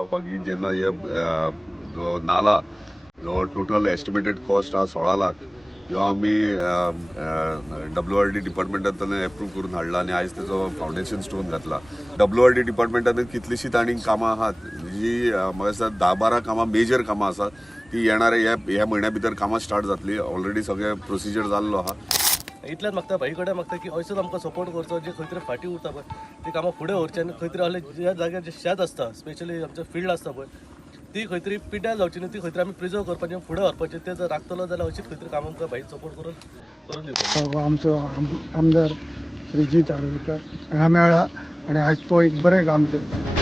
जावपाक ही जेन्ना हे जो नाला जो टोटल एस्टिमेटेड कॉस्ट हा 16 लाख ह्यो आमी WRD डिपार्टमेंटांतल्यान एप्रूव्ह करून हाडला आनी आयज तेजो फावंडेशन स्टोन घातला. WRD डिपार्टमेंटान कितलीशींच आनीक कामां आहात जी म्हाका दिसता 10-12 कामां मेजर कामां आसा ती येणाऱ्या ह्या म्हयन्या भितर कामां स्टार्ट जातली. ऑलरेडी सगळे प्रोसिजर जाल्लो आहा. इतल्याच मागता भाई कडेन मागता की अशेंच आमकां सपोर्ट करचो जे खंय तरी फाटी उरता पळय ती कामां फुडें व्हरची आनी खंय तरी आहले ज्या जाग्यार जे शेत आसता स्पेशली आमचें फिल्ड आसता पळय ती खंय तरी पिड्ड्यार जावची न्ही ती खंय तरी आमी प्रिजर्व करपाचें फुडें व्हरपाचें ते जर राखतलो जाल्यार अशीच खंय तरी कामां आमकां भाई सपोर्ट करून दिवपाक. आमचो आमदार श्रीजीत आडवकर हांगा मेळ्ळा आनी आयज तो एक बरें काम केलें.